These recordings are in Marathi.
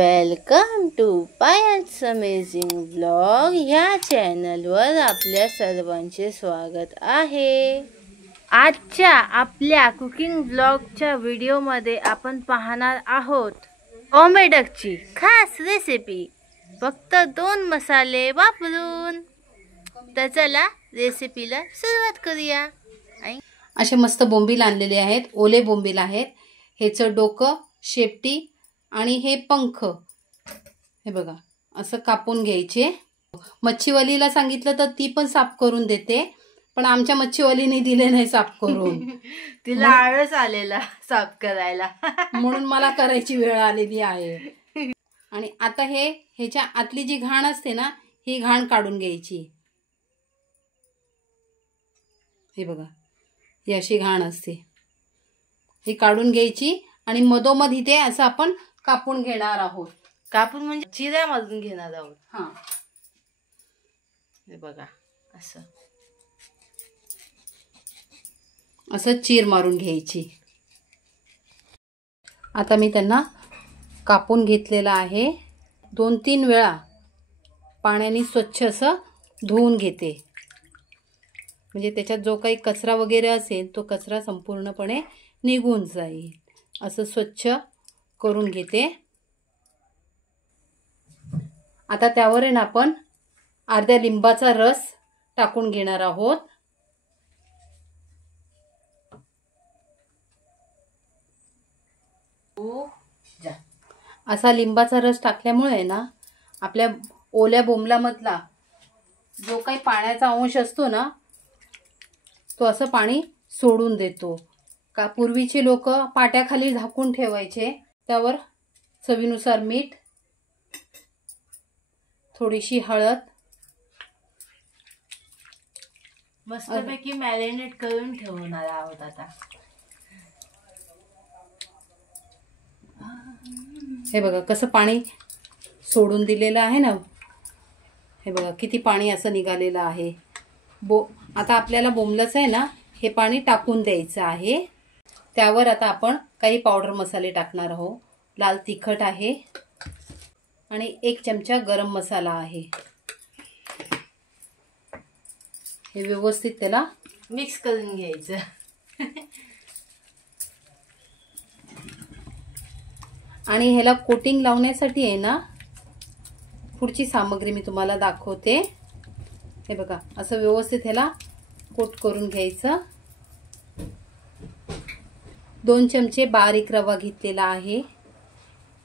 Welcome to Payal's amazing blog ह्या चॅनलवर आपल्या सर्वांचे स्वागत आहे। आजच्या आपल्या कुकिंग ब्लॉगच्या व्हिडिओमध्ये आपण पाहणार आहोत ओमेडकची खास रेसिपी फक्त 2 मसाले वापरून। तर चला रेसिपीला सुरुवात करूया। असे मस्त बोंबील आणलेले आहेत, ओले बोंबील आहेत। हेचं डोकं, शेपटी आणि हे पंख हे बघा असं कापून घ्यायचे। मच्छीवालीला सांगितलं तर ती पण साफ करून देते, पण आमच्या मच्छीवालीने दिले नाही साफ करून। तिला आळस आलेला साफ करायला म्हणून मला करायची वेळ आलेली आहे। आणि आता ह्याच्या आतली जी घाण असते ना, ही घाण काढून घ्यायची। हे बघा ही अशी घाण असते, ही काढून घ्यायची आणि मधोमध इथे असं आपण कापून घेणार आहोत। कापून म्हणजे चिऱ्या मारून घेणार आहोत। हां हे बघा असं चीर मारून घ्यायची। आता मी त्यांना कापून घेतलेला आहे। 2-3 वेळा पाण्याने स्वच्छ असं धुवून घेते, म्हणजे त्याच्यात जो काही कचरा वगैरे असेल तो कचरा संपूर्णपणे निघून जाईल। असं स्वच्छ करून घेते। आता त्यावर आहे ना आपण अर्ध्या लिंबाचा रस टाकून घेणार आहोत। असा लिंबाचा रस टाकल्यामुळे ना आपल्या ओल्या बोंबलामधला जो काही पाण्याचा अंश असतो ना, तो असं पाणी सोडून देतो। का पूर्वीचे लोक पाट्याखाली झाकून ठेवायचे, त्यावर चवीनुसार मीठ, थोडीशी हळद, मस्तपैकी मॅरिनेट करून ठेवणार आहोत। आता हे बघा कसं पाणी सोडून दिलेलं आहे ना, हे बघा किती पाणी असं निघालेलं आहे। आता आपल्याला बोंबलाचं आहे ना हे पाणी टाकून द्यायचं आहे। त्यावर आता आपण काही पावडर मसाले टाकणार आहोत। लाल तिखट आहे आणि 1 चमचा गरम मसाला आहे। हे व्यवस्थित त्याला मिक्स करून घ्यायचं। आणि ह्याला कोटिंग लावण्यासाठी आहे ना, पुढची सामग्री मी तुम्हाला दाखवते। हे बघा असं व्यवस्थित ह्याला कोट करून घ्यायचं। 2 चमचे बारीक रवा घेतलेला आहे,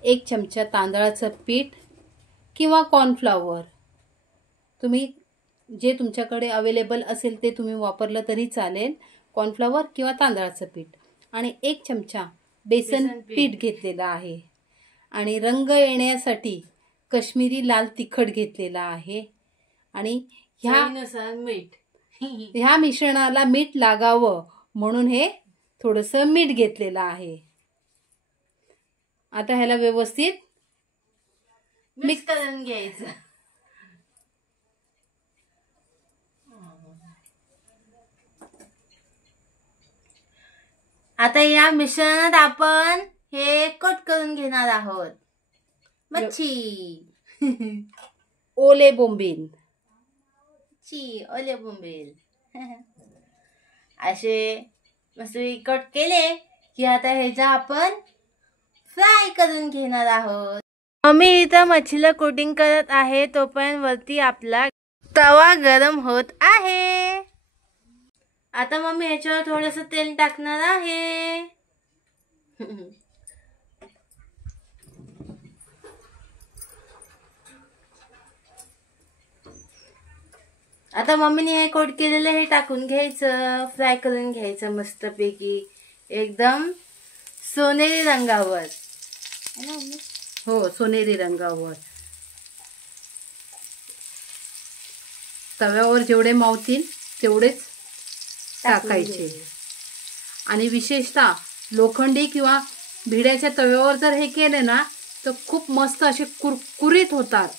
1 चमचा तांदळाचं पीठ किंवा कॉर्नफ्लॉवर, तुम्ही जे तुमच्याकडे अवेलेबल असेल ते तुम्ही वापरलं तरी चालेल। कॉर्नफ्लॉवर किंवा तांदळाचं पीठ आणि 1 चमचा बेसन पीठ घेतलेला आहे। आणि रंग येण्यासाठी काश्मीरी लाल तिखट घेतलेला आहे। आणि ह्या मिश्रणाला मीठ लागावं म्हणून हे थोडंसं मीठ घेतलेलं आहे। आता ह्याला व्यवस्थित मिक्स करून घ्यायचं। आता या मिश्रणात आपण हे कोट करून घेणार आहोत मच्छी। ओले बोंबील, ओले बोंबील असे मस्त कट केले की आता ह्याचा आपण फ्राय करून घेणार आहोत। मम्मी इथं मच्छीला कोटिंग करत आहे, तोपर्यंत वरती आपला तवा गरम होत आहे। आता मम्मी ह्याच्यावर थोडंसं तेल टाकणार आहे। आता मम्मीने हे कोट केलेलं हे टाकून घ्यायचं, फ्राय करून घ्यायचं मस्तपैकी एकदम सोनेरी रंगावर। हो सोनेरी रंगावर। तव्यावर जेवढे मावतील तेवढेच टाकायचे। आणि विशेषतः लोखंडी किंवा भिड्याच्या तव्यावर जर हे केले ना तर खूप मस्त असे कुरकुरीत होतात।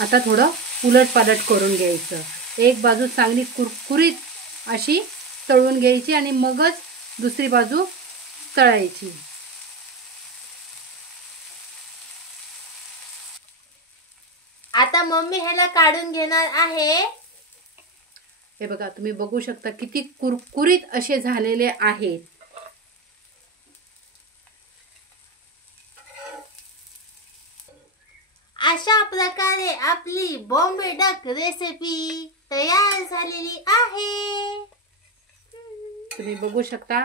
आता थोडं उलट पालट करून घ्यायचं। एक बाजू चांगली कुरकुरीत अशी तळून घ्यायची आणि मगच दुसरी बाजू तळायची. आता मम्मी ह्याला काढून घेणार आहे. हे बघा, तुम्ही बघू शकता किती कुरकुरीत असे झालेले आहेत. अशा प्रकारे आपली बॉम्बे डक रेसिपी तयार झालेली आहे. तुम्ही बघू शकता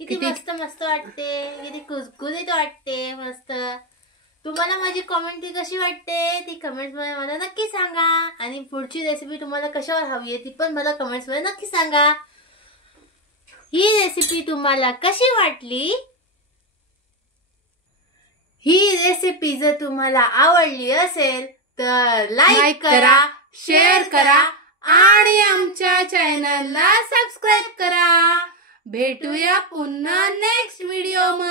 किती मस्त मस्त वाटते, किती कुरकुरीत वाटते. मस्त. तुम्हाला माझी कमेंट ती कशी वाटते ती कमेंट्स मध्ये मला नक्की सांगा. आणि पुढची रेसिपी तुम्हाला कशावर हवी आहे ती पण मला कमेंट्स मध्ये नक्की सांगा. ही रेसिपी तुम्हाला कशी वाटली? ही रेसिपी जर तुम्हाला आवडली असेल तर लाईक करा, शेअर करा आणि आमच्या चॅनलला सबस्क्राईब करा. भेटूया पुन्हा नेक्स्ट व्हिडिओ मध्ये.